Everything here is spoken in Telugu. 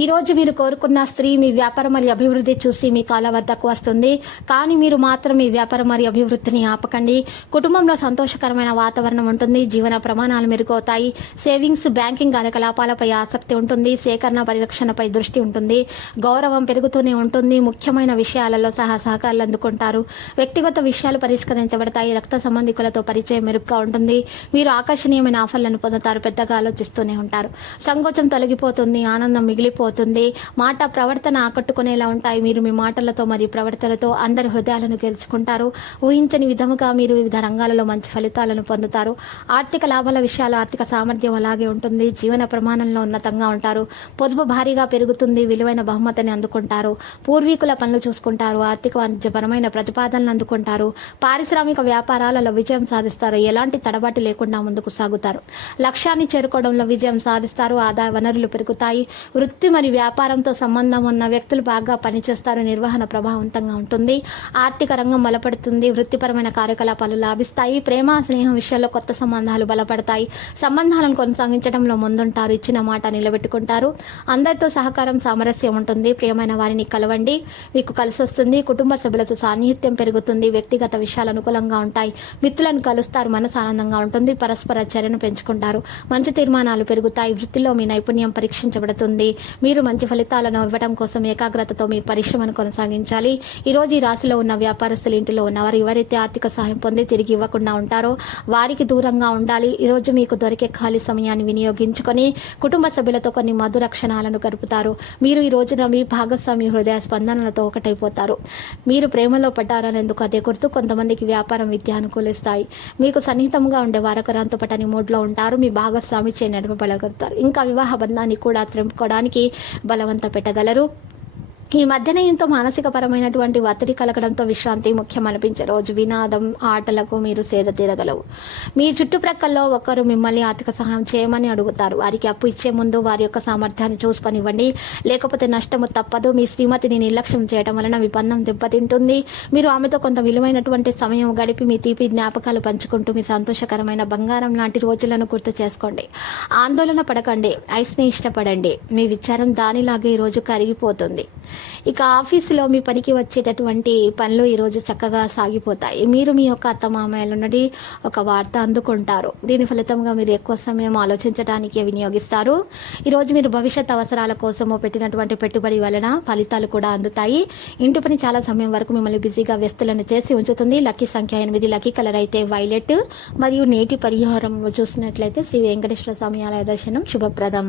ఈ రోజు మీరు కోరుకున్న స్త్రీ మీ వ్యాపారం మరియు అభివృద్ధి చూసి మీ కాల వద్దకు వస్తుంది. కానీ మీరు మాత్రం మీ వ్యాపారం మరియు అభివృద్ధిని ఆపకండి. కుటుంబంలో సంతోషకరమైన వాతావరణం ఉంటుంది. జీవన ప్రమాణాలు మెరుగవుతాయి. సేవింగ్స్ బ్యాంకింగ్ కార్యకలాపాలపై ఆసక్తి ఉంటుంది. సేకరణ పరిరక్షణపై దృష్టి ఉంటుంది. గౌరవం పెరుగుతూనే ఉంటుంది. ముఖ్యమైన విషయాలలో సహా సహకారాలు అందుకుంటారు. వ్యక్తిగత విషయాలు పరిష్కరించబడతాయి. రక్త సంబంధికులతో పరిచయం మెరుగ్గా ఉంటుంది. మీరు ఆకర్షణీయమైన ఆఫర్లను పొందుతారు. పెద్దగా ఆలోచిస్తూనే ఉంటారు. సంకోచం తొలగిపోతుంది. ఆనందం మిగిలిపోతుంది. మాట ప్రవర్తన ఆకట్టుకునేలా ఉంటాయి. మీరు మీ మాటలతో మరియు ప్రవర్తనతో అందరి హృదయాలను గెలుచుకుంటారు. ఊహించని విధముగా మీరు వివిధ రంగాలలో మంచి ఫలితాలను పొందుతారు. ఆర్థిక లాభాల విషయాలు ఆర్థిక సామర్థ్యం అలాగే ఉంటుంది. జీవన ప్రమాణంలో ఉన్నతంగా ఉంటారు. పొదుపు భారీగా పెరుగుతుంది. విలువైన బహుమతిని అందుకుంటారు. పూర్వీకుల పనులు చూసుకుంటారు. ఆర్థిక వాణిజ్యపరమైన ప్రతిపాదనలు అందుకుంటారు. పారిశ్రామిక వ్యాపారాలలో విజయం సాధిస్తారు. ఎలాంటి తడబాటు లేకుండా ముందుకు సాగుతారు. లక్ష్యాన్ని చేరుకోవడంలో విజయం సాధిస్తారు. ఆదాయ వనరులు పెరుగుతాయి. వృత్తి మరియు వ్యాపారంతో సంబంధం ఉన్న వ్యక్తులు బాగా పనిచేస్తారు. నిర్వహణ ప్రభావవంతంగా ఉంటుంది. ఆర్థిక రంగం బలపడుతుంది. వృత్తిపరమైన కార్యకలాపాలు లాభిస్తాయి. ప్రేమ స్నేహం విషయంలో కొత్త సంబంధాలు బలపడతాయి. సంబంధాలను కొనసాగించడంలో ముందుంటారు. ఇచ్చిన మాట నిలబెట్టుకుంటారు. అందరితో సహకారం సామరస్యం ఉంటుంది. ప్రియమైన వారిని కలవండి. మీకు కలిసి వస్తుంది కుటుంబ సభ్యులతో సాన్నిహిత్యం పెరుగుతుంది. వ్యక్తిగత విషయాలు అనుకూలంగా ఉంటాయి. మిత్రులను కలుస్తారు. మనసు ఆనందంగా ఉంటుంది. పరస్పర చర్యను పెంచుకుంటారు. మంచి తీర్మానాలు పెరుగుతాయి. వృత్తిలో మీ నైపుణ్యం పరీక్షించబడుతుంది. మీరు మంచి ఫలితాలను ఇవ్వడం కోసం ఏకాగ్రతతో మీ పరిశ్రమను కొనసాగించాలి. ఈరోజు ఈ రాశిలో ఉన్న వ్యాపారస్తులు ఇంటిలో ఉన్నవారు ఎవరైతే ఆర్థిక సహాయం పొంది తిరిగి ఇవ్వకుండా ఉంటారో వారికి దూరంగా ఉండాలి. ఈరోజు మీకు దొరికే ఖాళీ సమయాన్ని వినియోగించుకొని కుటుంబ సభ్యులతో కొన్ని మధుర క్షణాలను గడుపుతారు. మీరు ఈ రోజున మీ భాగస్వామి హృదయ స్పందనలతో ఒకటైపోతారు. మీరు ప్రేమలో పడ్డారనేందుకు అదే గుర్తు కొంతమందికి వ్యాపారం విద్య అనుకూలిస్తాయి. మీకు సన్నిహితంగా ఉండే వారకరాంతో పట్టని మూడ్లో ఉంటారు. మీ భాగస్వామి చే నడపబడగలుగుతారు. ఇంకా వివాహ బంధాన్ని కూడా త్రెంపుకోవడానికి బలవంత పెట్టగలరు. ఈ మధ్యన ఎంతో మానసిక పరమైనటువంటి ఒత్తిడి కలగడంతో విశ్రాంతి ముఖ్యం అనిపించే రోజు. వినాదం ఆటలకు మీరు సేద తీరగలవు. మీ చుట్టుప్రక్కల్లో ఒకరు మిమ్మల్ని ఆర్థిక సహాయం చేయమని అడుగుతారు. వారికి అప్పు ఇచ్చే ముందు వారి యొక్క సామర్థ్యాన్ని చూసుకొనివ్వండి. లేకపోతే నష్టము తప్పదు. మీ శ్రీమతిని నిర్లక్ష్యం చేయడం వలన మీ దెబ్బతింటుంది. మీరు ఆమెతో కొంత విలువైనటువంటి సమయం గడిపి మీ తీపి జ్ఞాపకాలు పంచుకుంటూ మీ సంతోషకరమైన బంగారం లాంటి రోజులను గుర్తు చేసుకోండి. ఆందోళన పడకండి. ఐస్ని ఇష్టపడండి. మీ విచారం దానిలాగే ఈ రోజు కరిగిపోతుంది. ఇక ఆఫీసులో మీ పనికి వచ్చేటటువంటి పనులు ఈరోజు చక్కగా సాగిపోతాయి. మీరు మీ యొక్క అత్తమామయ్యల నుండి ఒక వార్త అందుకుంటారు. దీని ఫలితంగా మీరు ఎక్కువ సమయం ఆలోచించడానికి వినియోగిస్తారు. ఈరోజు మీరు భవిష్యత్ అవసరాల కోసము పెట్టినటువంటి పెట్టుబడి వలన ఫలితాలు కూడా అందుతాయి. ఇంటి పని చాలా సమయం వరకు మిమ్మల్ని బిజీగా వ్యస్తులను చేసి ఉంచుతుంది. లక్కీ సంఖ్య ఎనిమిది లక్కీ కలర్ అయితే వైలెట్. మరియు నేటి పరిహారం చూసినట్లయితే శ్రీ వెంకటేశ్వర స్వామి ఆలయ దర్శనం శుభప్రదం.